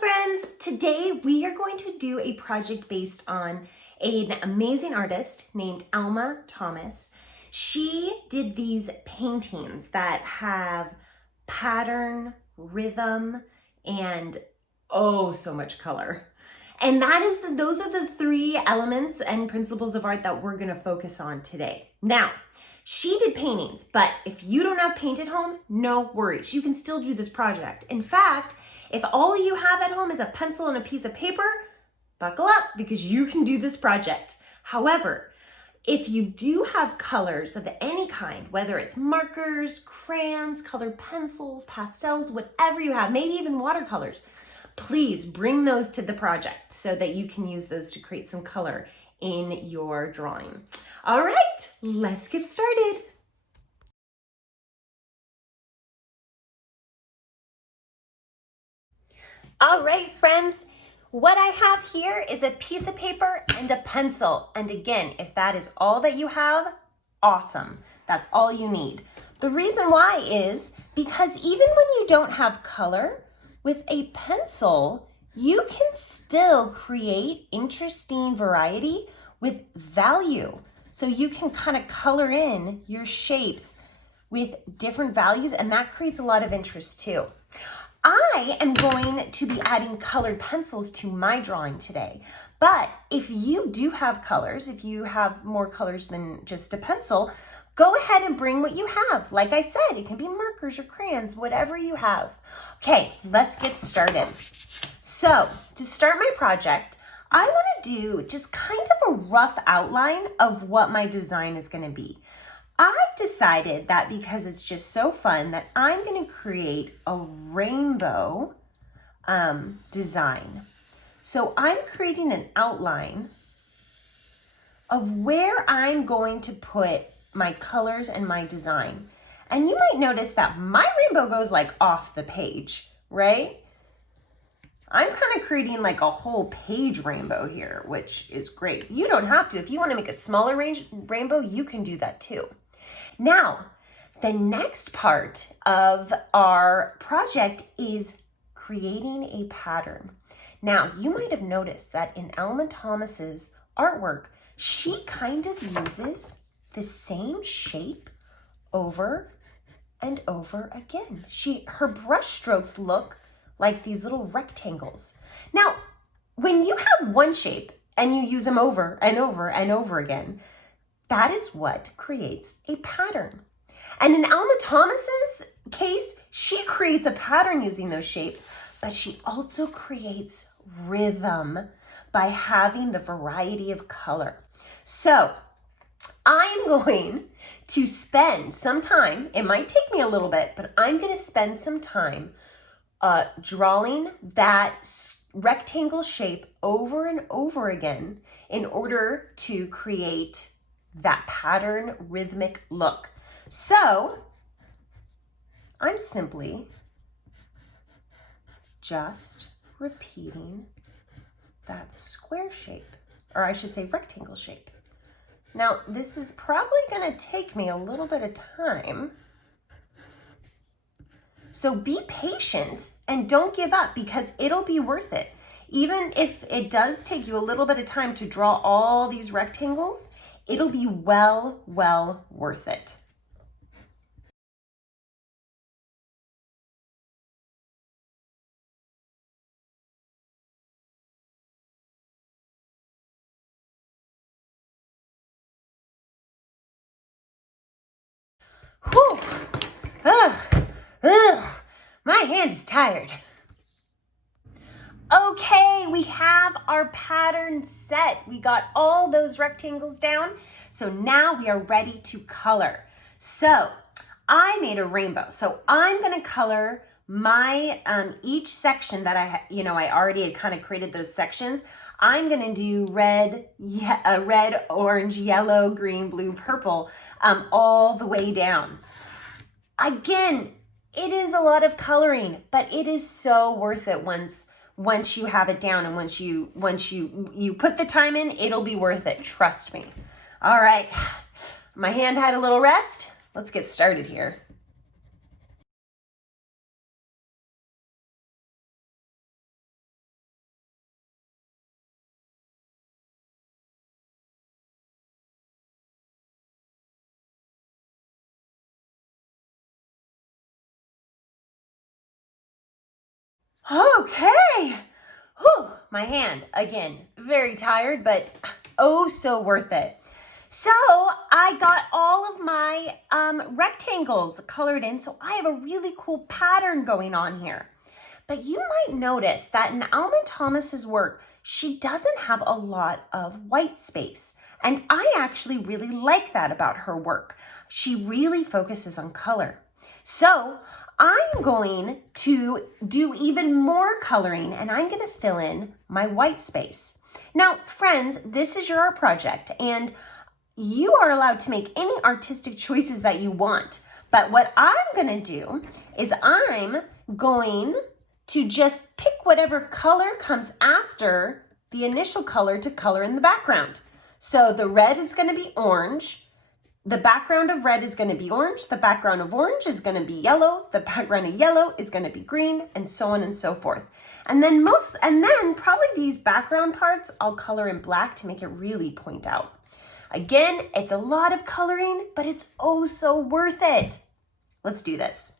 friends, today we are going to do a project based on an amazing artist named Alma Thomas. She did these paintings that have pattern, rhythm, and oh so much color. And those are the three elements and principles of art that we're going to focus on today. Now, she did paintings, but if you don't have paint at home, no worries. You can still do this project. In fact, if all you have at home is a pencil and a piece of paper, buckle up because you can do this project. However, if you do have colors of any kind, whether it's markers, crayons, colored pencils, pastels, whatever you have, maybe even watercolors, please bring those to the project so that you can use those to create some color in your drawing. All right, let's get started. All right, friends, what I have here is a piece of paper and a pencil. And again, if that is all that you have, awesome. That's all you need. The reason why is because even when you don't have color, with a pencil, you can still create interesting variety with value. So you can kind of color in your shapes with different values, and that creates a lot of interest too. I am going to be adding colored pencils to my drawing today. But if you do have colors, if you have more colors than just a pencil, go ahead and bring what you have. Like I said, it can be markers or crayons, whatever you have. Okay, let's get started. So to start my project, I want to do just kind of a rough outline of what my design is going to be. I've decided that because it's just so fun that I'm going to create a rainbow design. So I'm creating an outline of where I'm going to put my colors and my design. And you might notice that my rainbow goes like off the page, right? I'm kind of creating like a whole page rainbow here, which is great. You don't have to. If you want to make a smaller rainbow, you can do that too. Now, the next part of our project is creating a pattern. Now, you might have noticed that in Alma Thomas's artwork, she kind of uses the same shape over and over again. Her brush strokes look like these little rectangles. Now, when you have one shape and you use them over and over and over again, that is what creates a pattern. And in Alma Thomas's case, she creates a pattern using those shapes, but she also creates rhythm by having the variety of color. So I'm going to spend some time, it might take me a little bit, but I'm going to spend some time drawing that rectangle shape over and over again in order to create that pattern rhythmic look. So I'm simply just repeating that square shape, or I should say rectangle shape. Now, this is probably going to take me a little bit of time. So be patient and don't give up because it'll be worth it. Even if it does take you a little bit of time to draw all these rectangles, it'll be well worth it. Whew. My hand is tired. Okay, we have our pattern set. We got all those rectangles down. So now we are ready to color. So I made a rainbow. So I'm gonna color my, each section that I already had kind of created those sections. I'm gonna do red, orange, yellow, green, blue, purple, all the way down. Again, it is a lot of coloring, but it is so worth it once you have it down and once you put the time in, it'll be worth it. Trust me. All right, my hand had a little rest. Let's get started here. Okay. Whew, my hand, again, very tired, but oh so worth it. So I got all of my rectangles colored in, so I have a really cool pattern going on here. But you might notice that in Alma Thomas's work, she doesn't have a lot of white space. And I actually really like that about her work. She really focuses on color. So I'm going to do even more coloring, and I'm going to fill in my white space. Now, friends, this is your art project, and you are allowed to make any artistic choices that you want. But what I'm going to do is I'm going to just pick whatever color comes after the initial color to color in the background. So the red is going to be orange. The background of red is going to be orange. The background of orange is going to be yellow. The background of yellow is going to be green, and so on and so forth. And then probably these background parts I'll color in black to make it really point out. Again, it's a lot of coloring, but it's oh so worth it. Let's do this.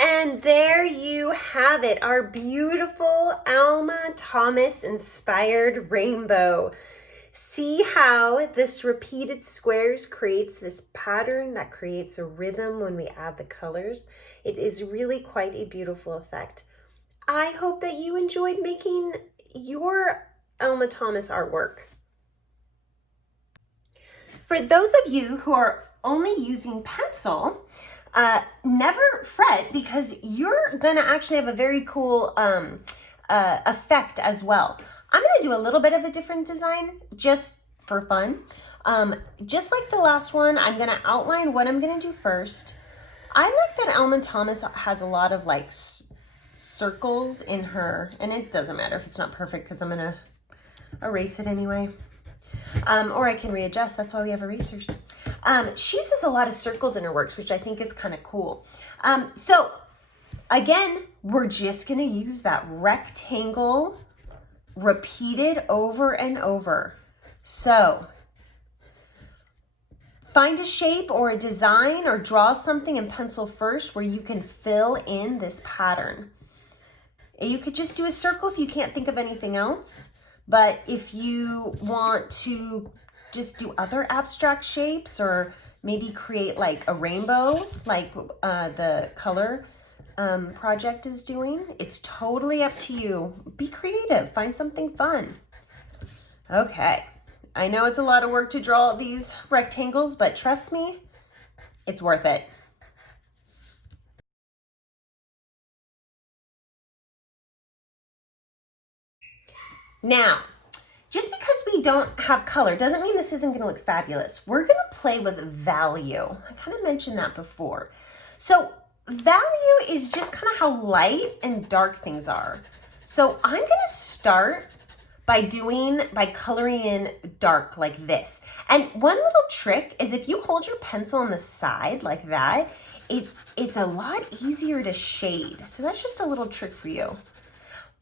And there you have it, our beautiful Alma Thomas inspired rainbow. See how this repeated squares creates this pattern that creates a rhythm when we add the colors? It is really quite a beautiful effect. I hope that you enjoyed making your Alma Thomas artwork. For those of you who are only using pencil, never fret, because you're gonna actually have a very cool effect as well. I'm gonna do a little bit of a different design just for fun. Just like the last one, I'm gonna outline what I'm gonna do first. I like that Alma Thomas has a lot of like circles in her, and it doesn't matter if it's not perfect because I'm gonna erase it anyway. Or I can readjust, that's why we have erasers. She uses a lot of circles in her works, which I think is kind of cool. So again, we're just gonna use that rectangle repeated over and over. So find a shape or a design or draw something in pencil first where you can fill in this pattern. You could just do a circle if you can't think of anything else. But if you want to just do other abstract shapes, or maybe create like a rainbow, like the color project is doing, it's totally up to you. Be creative, find something fun. Okay, I know it's a lot of work to draw these rectangles, but trust me, it's worth it. Now, just because we don't have color doesn't mean this isn't going to look fabulous. We're going to play with value. I kind of mentioned that before. So value is just kind of how light and dark things are. So I'm going to start by coloring in dark like this. And one little trick is if you hold your pencil on the side like that, it's a lot easier to shade. So that's just a little trick for you.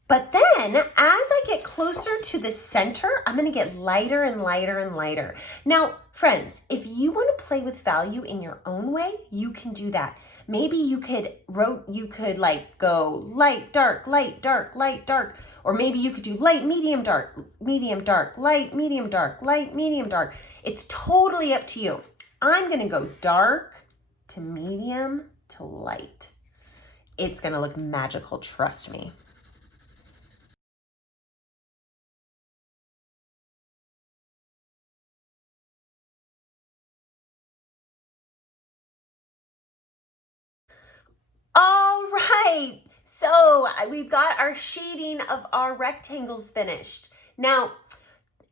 But then as I get closer to the center, I'm gonna get lighter and lighter and lighter. Now, friends, if you wanna play with value in your own way, you can do that. Maybe you could like go light, dark, light, dark, light, dark. Or maybe you could do light, medium, dark, light, medium, dark, light, medium, dark. It's totally up to you. I'm gonna go dark to medium to light. It's gonna look magical, trust me. All right, so we've got our shading of our rectangles finished. Now,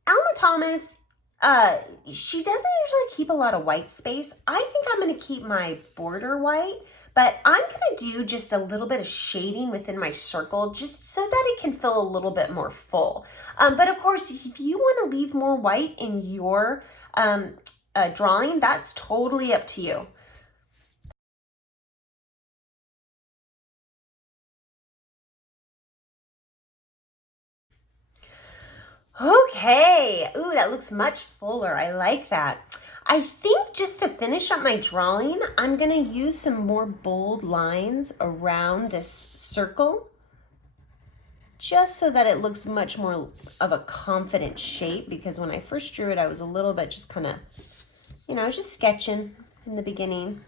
Alma Thomas She doesn't usually keep a lot of white space. I think I'm going to keep my border white, but I'm going to do just a little bit of shading within my circle just so that it can feel a little bit more full. But of course, if you want to leave more white in your drawing, that's totally up to you. Okay, ooh, that looks much fuller. I like that. I think just to finish up my drawing, I'm gonna use some more bold lines around this circle, just so that it looks much more of a confident shape, because when I first drew it, I was a little bit just kind of, I was just sketching in the beginning.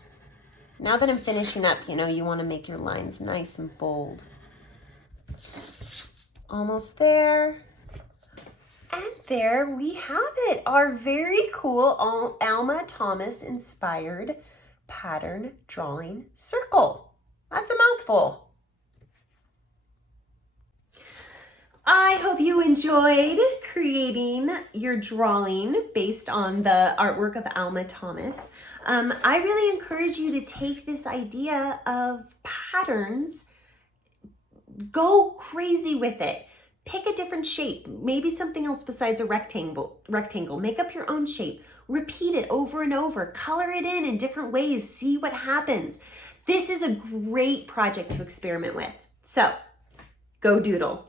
Now that I'm finishing up, you wanna make your lines nice and bold. Almost there. And there we have it, our very cool Alma Thomas inspired pattern drawing circle. That's a mouthful. I hope you enjoyed creating your drawing based on the artwork of Alma Thomas. I really encourage you to take this idea of patterns, go crazy with it. Pick a different shape, maybe something else besides a rectangle. Make up your own shape. Repeat it over and over. Color it in different ways. See what happens. This is a great project to experiment with. So, go doodle.